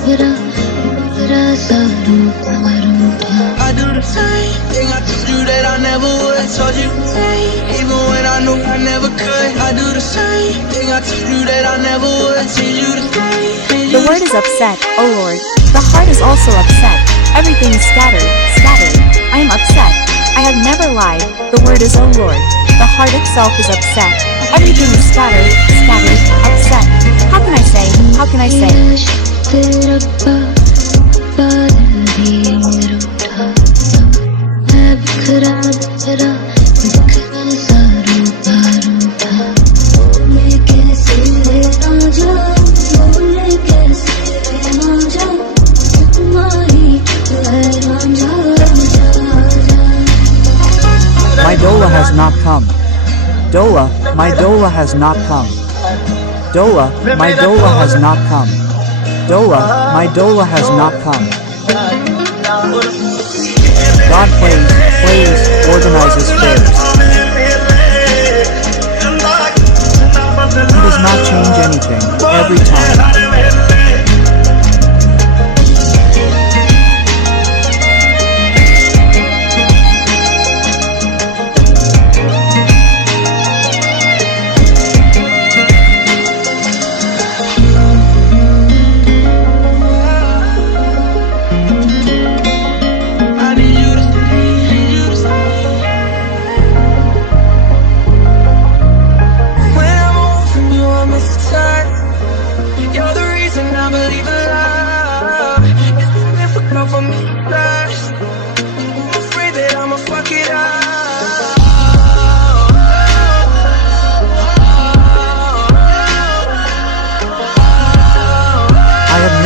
I do the same thing I told you that I never would. I told you the same, even when I knew I never could. I do the same thing I told you that I never would. I told you the same. The word is upset, oh Lord. The heart is also upset. Everything is scattered, scattered. I am upset. I have never lied. The word is oh Lord. The heart itself is upset. Everything is scattered, scattered, upset. How can I say? How can I say? My Dola has not come. Dola, my Dola has not come. Dola, my Dola has not come. Dola, my Dola has not come. God plays, organizes fairs. He does not change anything, every time.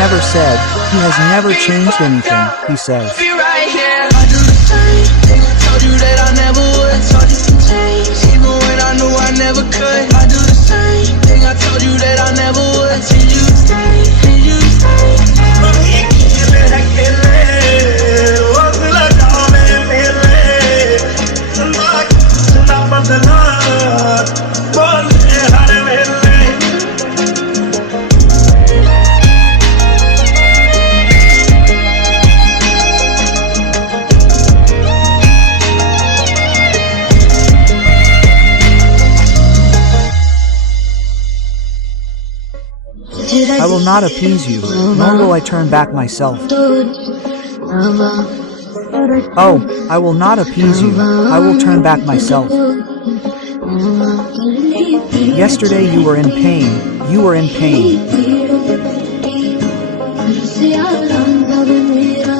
Never said, he has never changed anything, he says. I do the same thing I told you that I never would. I told you to change, even when I knew I never could. I do the same thing I told you that I never would. I told you to stay, told you to stay. I will not appease you, nor will I turn back myself. Oh, I will not appease you, I will turn back myself. Yesterday you were in pain, you were in pain.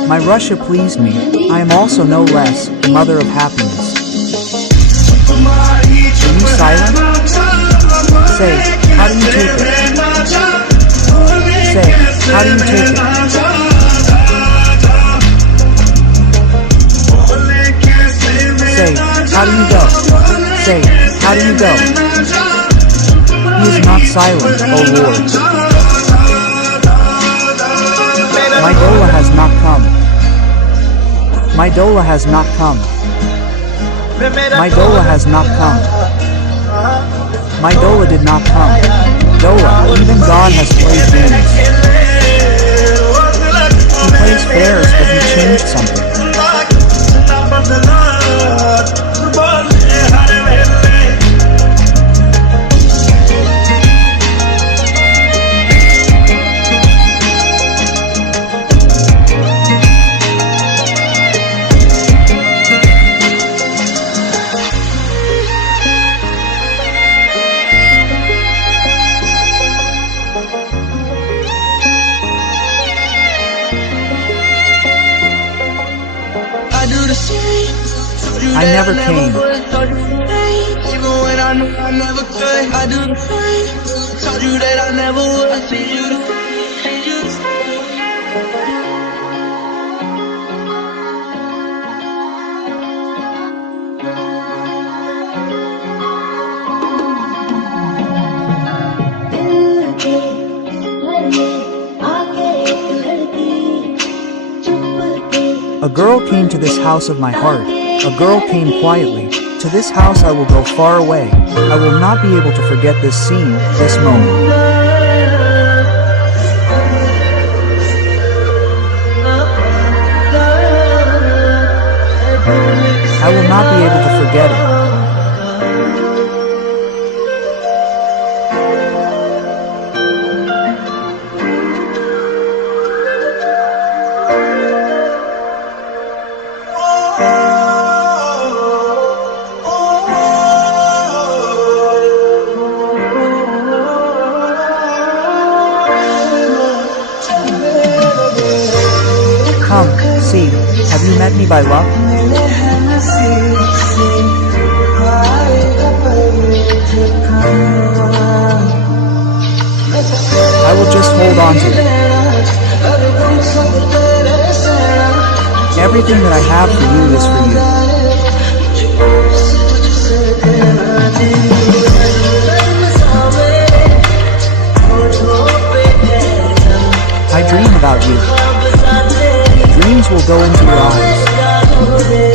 My Russia pleased me, I am also no less, the mother of happiness. Are you silent? Say, how do you take it? Say, how do you take it? Say, how do you go? Say, how do you go? He is not silent, O Lord. My Dola has not come. My Dola has not come. My Dola has not come. My Dola did not come. Dola, even God has played games. He plays fairs, but he changed something. I never came. Even when I knew I never could, I do the same. Told you that I never would. I see you the same, see you the same. A girl came to this house of my heart. A girl came quietly. To this house I will go far away. I will not be able to forget this scene, this moment. Come, see, have you met me by luck? I will just hold on to it. Everything that I have for you is for you. I dream about you. Dreams will go into your eyes.